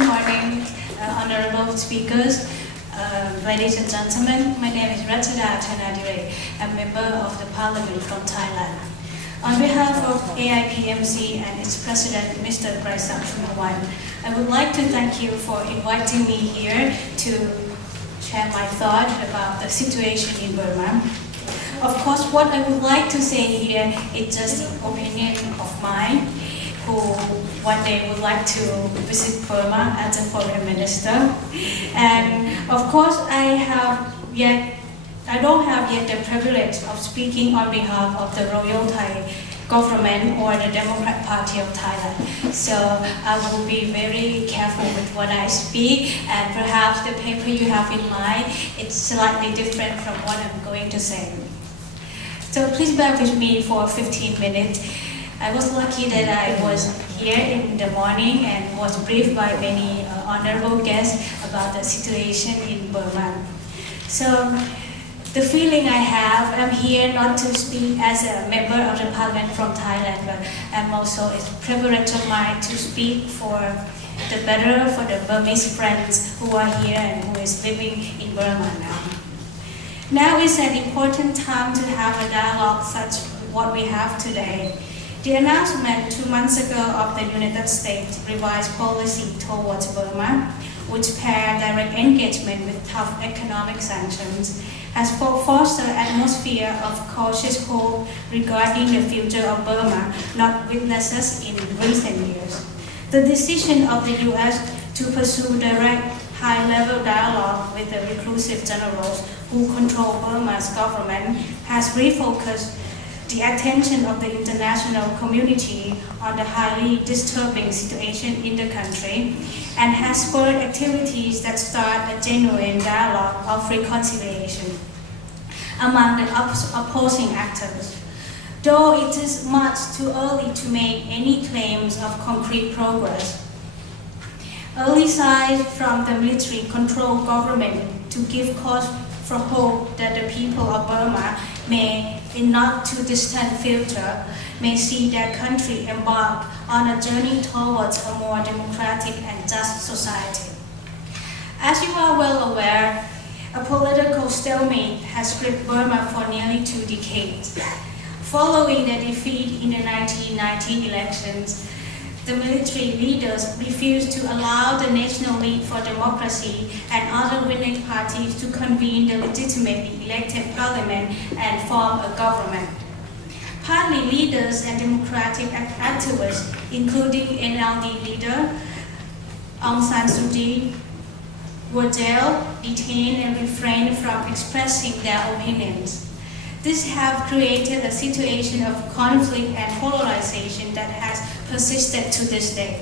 Good morning, honorable speakers, ladies and gentlemen. My name is Ratchada Thanadire. I'm a member of the Parliament from Thailand. On behalf of AIPMC and its president, Mr. Praisak Chunawan, I would like to thank you for inviting me here to share my thought about the situation in Burma. Of course, what I would like to say here is just an opinion of mine, who one day would like to visit Burma as a foreign minister. And of course, I don't have yet the privilege of speaking on behalf of the Royal Thai government or the Democratic Party of Thailand. So I will be very careful with what I speak, and perhaps the paper you have in mind is slightly different from what I'm going to say. So please bear with me for 15 minutes. I was lucky that I was here in the morning and was briefed by many honorable guests about the situation in Burma. So the feeling I have, I'm here not to speak as a member of the Parliament from Thailand, but I'm also, it's a privilege of mine to speak for the better for the Burmese friends who are here and who is living in Burma now. Now is an important time to have a dialogue such what we have today. The announcement 2 months ago of the United States revised policy towards Burma, which paired direct engagement with tough economic sanctions, has fostered an atmosphere of cautious hope regarding the future of Burma, not witnesses in recent years. The decision of the U.S. to pursue direct high-level dialogue with the reclusive generals who control Burma's government has refocused the attention of the international community on the highly disturbing situation in the country, and has spurred activities that start a genuine dialogue of reconciliation among the opposing actors. Though it is much too early to make any claims of concrete progress, early signs from the military-controlled government to give cause for hope that the people of Burma may, in not too distant future, may see their country embark on a journey towards a more democratic and just society. As you are well aware, a political stalemate has gripped Burma for nearly 2 decades. Following the defeat in the 1990 elections, the military leaders refused to allow the National League for Democracy and other winning parties to convene the legitimately elected parliament and form a government. Party leaders and democratic activists, including NLD leader Aung San Suu Kyi, were jailed, detained, and refrained from expressing their opinions. This has created a situation of conflict and polarization that has persisted to this day.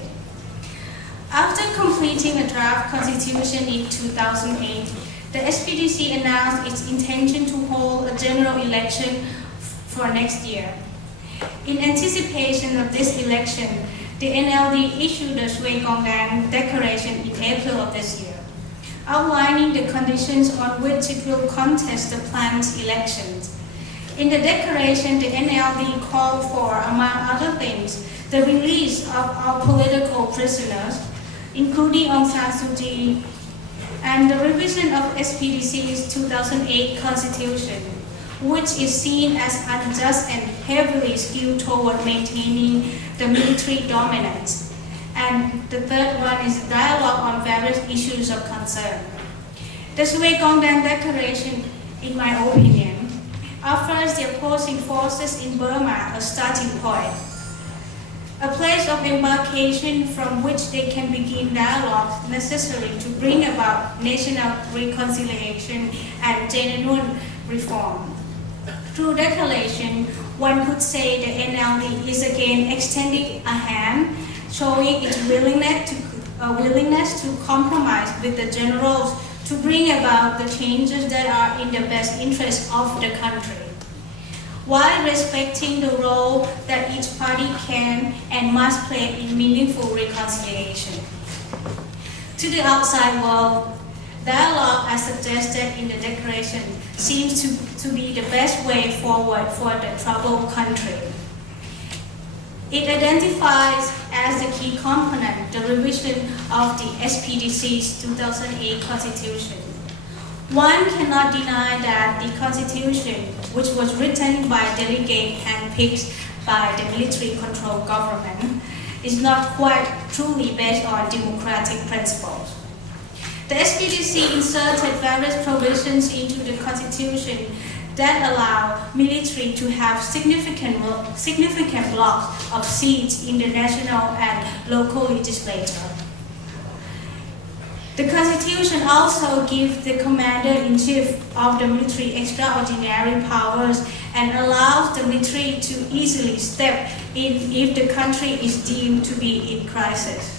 After completing a draft constitution in 2008, the SPDC announced its intention to hold a general election for next year. In anticipation of this election, the NLD issued the Sui Gongdang Declaration in April of this year, outlining the conditions on which it will contest the planned elections. In the declaration, the NLD called for, among other things, the release of all political prisoners, including Aung San Suu Kyi, and the revision of SPDC's 2008 constitution, which is seen as unjust and heavily skewed toward maintaining the military dominance. And the third one is dialogue on various issues of concern. The Sui Gongdang Declaration, in my opinion, offers the opposing forces in Burma a starting point, a place of embarkation from which they can begin dialogue necessary to bring about national reconciliation and genuine reform. Through declaration, one could say the NLD is again extending a hand, showing its willingness to compromise with the generals to bring about the changes that are in the best interest of the country, while respecting the role that each party can and must play in meaningful reconciliation. To the outside world, dialogue, as suggested in the declaration, seems to, be the best way forward for the troubled country. It identifies as the key component the revision of the SPDC's 2008 Constitution. One cannot deny that the Constitution, which was written by delegates handpicked by the military-controlled government, is not quite truly based on democratic principles. The SPDC inserted various provisions into the Constitution that allow military to have significant blocks of seats in the national and local legislature. The Constitution also gives the Commander-in-Chief of the military extraordinary powers and allows the military to easily step in if the country is deemed to be in crisis.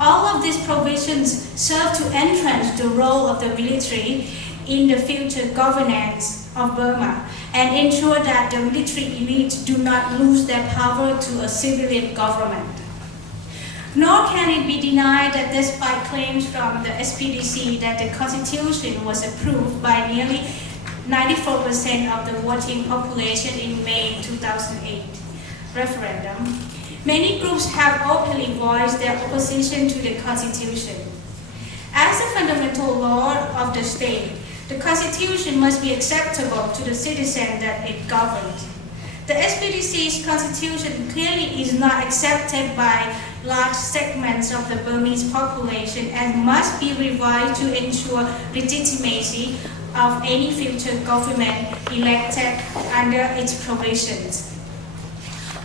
All of these provisions serve to entrench the role of the military in the future governance of Burma and ensure that the military elite do not lose their power to a civilian government. Nor can it be denied that despite claims from the SPDC that the Constitution was approved by nearly 94% of the voting population in May 2008 referendum, many groups have openly voiced their opposition to the Constitution. As a fundamental law of the state, the Constitution must be acceptable to the citizen that it governs. The SPDC's Constitution clearly is not accepted by large segments of the Burmese population and must be revised to ensure legitimacy of any future government elected under its provisions.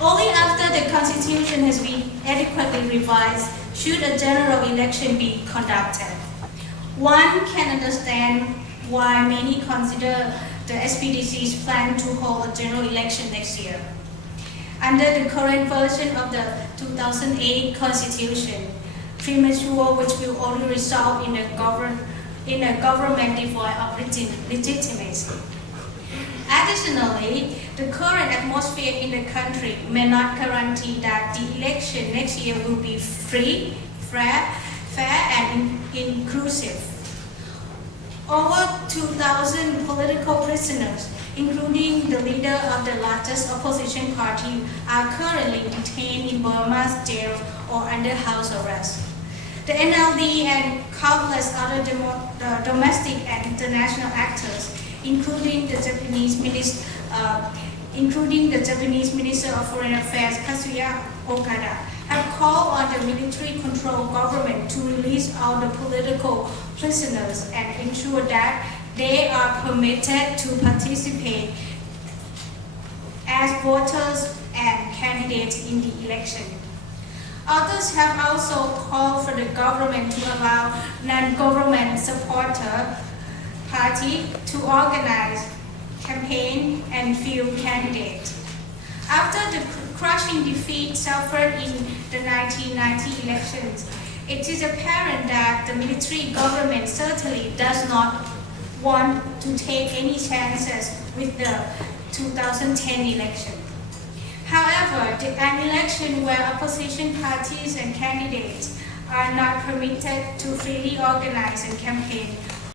Only after the Constitution has been adequately revised should a general election be conducted. One can understand why many consider the SPDC's plan to hold a general election next year. Under the current version of the 2008 Constitution, premature which will only result in a government devoid of legitimacy. Additionally, the current atmosphere in the country may not guarantee that the election next year will be free, fair, and inclusive. Over 2,000 political prisoners, including the leader of the largest opposition party, are currently detained in Burma's jails or under house arrest. The NLD and countless other domestic and international actors, including the Japanese Minister of Foreign Affairs, Kazuya Okada, have called on the military-controlled government to release all the political prisoners and ensure that they are permitted to participate as voters and candidates in the election. Others have also called for the government to allow non-government supporter parties to organize, campaign, and field candidates. After the crushing defeat suffered in the 1990 elections, it is apparent that the military government certainly does not want to take any chances with the 2010 election. However, an election where opposition parties and candidates are not permitted to freely organize and campaign